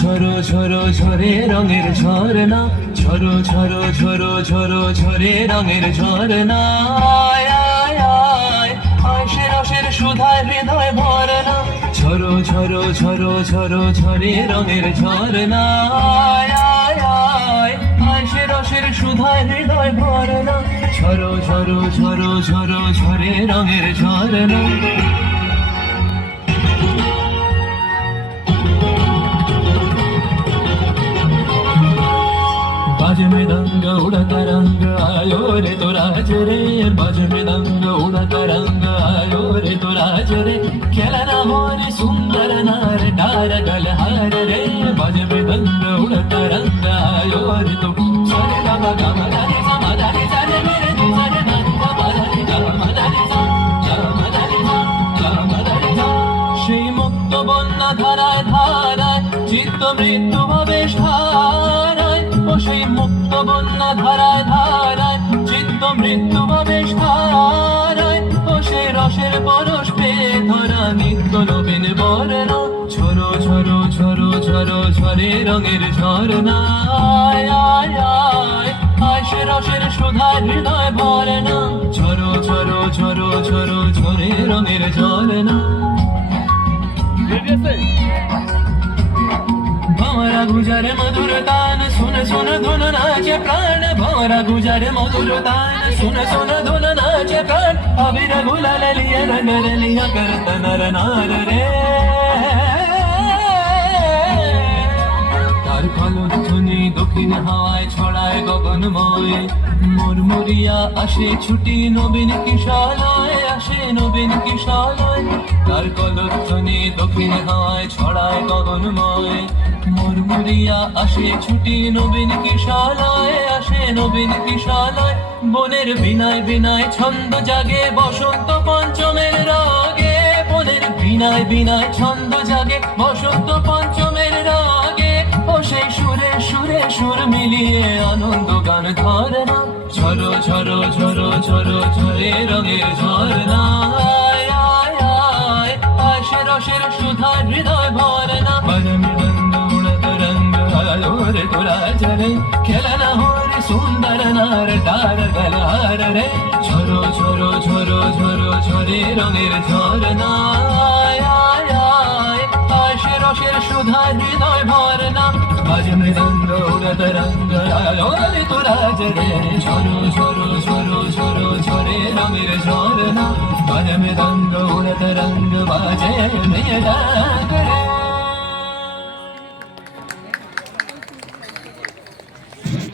ঝরো ঝরো ঝরে রঙের ঝরনা, ঝরো ঝরো ঝরো ঝরো ঝরে রঙের ঝরনা। আয় আয় আয় আয় সে রসের সুধায় হৃদয় ভরনা, ঝরো ঝরো ঝরো ঝরো ঝরে রঙের ঝরনা। আয় আয় আয় আয় সে রসের সুধায় হৃদয় ভরনা, ঝরো ঝরো ঝরো ঝরো ঝরে রঙের ঝরনা। बाज मृदंग उड़ता रंग आयो रे तो राज रे, बाज मृदंग उड़ता रंग आयो रे तो राज रे, खेलना मोरे सुंदर नार डार गलहार रे, बाज मृदंग उड़ता रंग आयो रे तो सरे गा गा मा गा रे सा मा गा रे सा रे मेरे तू सरे ना गा मा गा रे गा मा गा रे सा गा मा गा रे सा गा मा गा रे सा। সেই মুক্ত বন্যা ধারায় ধারায় চিত্ত মৃত্যু ভাবে সারায়, ও সেই মুক্ত বন্যা ধারায় ধারায় চিত্ত মৃত্যু ভাবে সারায়, ও সেই রসের পরশ পেয়ে ধরা নিত্য নবীন বরনা, ঝরো ঝরো ঝরো ঝরো ঝরে রঙের ঝরনা। আয় আয় আয় আয় সে রসের সুধায় হৃদয় ভরনা, ঝরো ঝরো ঝরো ঝরো ঝরে রঙের ঝরনা। भंवरा गुजर मधुर तान सुन सुन धुन नाचे प्राण, भंवरा गुजर मधुर तान सुन सुन धुन नाचे प्राण, अबीर गुलाल लिया नगर लिया करत नर नार रे। তার কলধ্বনি দক্ষিণ হাওয়ায় ছড়ায় গগনময়, মুরমুরিয়া আসে ছুটি নবীন কিশলয়, আসে নবীন কিশলয়। তার কলধ্বনি দক্ষিণ হাওয়ায় ছড়ায় গগনময়, মুরমুরিয়া আসে ছুটি নবীন কিশলয়, আসে নবীন কিশলয়। বনের বিনায় বিনায় ছন্দ জাগে বসন্ত পঞ্চমের রাগে, বনের বিনায় বিনায় ছন্দ জাগে বসন্ত পঞ্চমের রাগে, ও সেই সুরে সুরে সুর মিলিয়ে আনন্দ গান ধরে না, ঝরো ঝরো ঝরো ঝরো ঝরে রঙের ঝরনা। আয় আয় আয় আয় সে রসের সুধা হৃদয় ভরে না, বাজ মৃদঙ্গ উড়ত রঙ্গ আলো রে তো রাজ রে, খেলনা हो रे सुंदर नार डार गलहार रे, ঝরো ঝরো ঝরো ঝরো ঝরে রঙের ঝরনা। আয় আয় আয় আয় সে রসের সুধা হৃদয় ভরনা, বাজ মৃদঙ্গ উড়ত রঙ্গ আলো রে তো রাজ রে, ঝরো ঝরো ঝরো ঝরো ঝরে রঙের ঝরনা, বাজ মৃদঙ্গ উড়ত রঙ্গ বাজে মেয়ে ডাক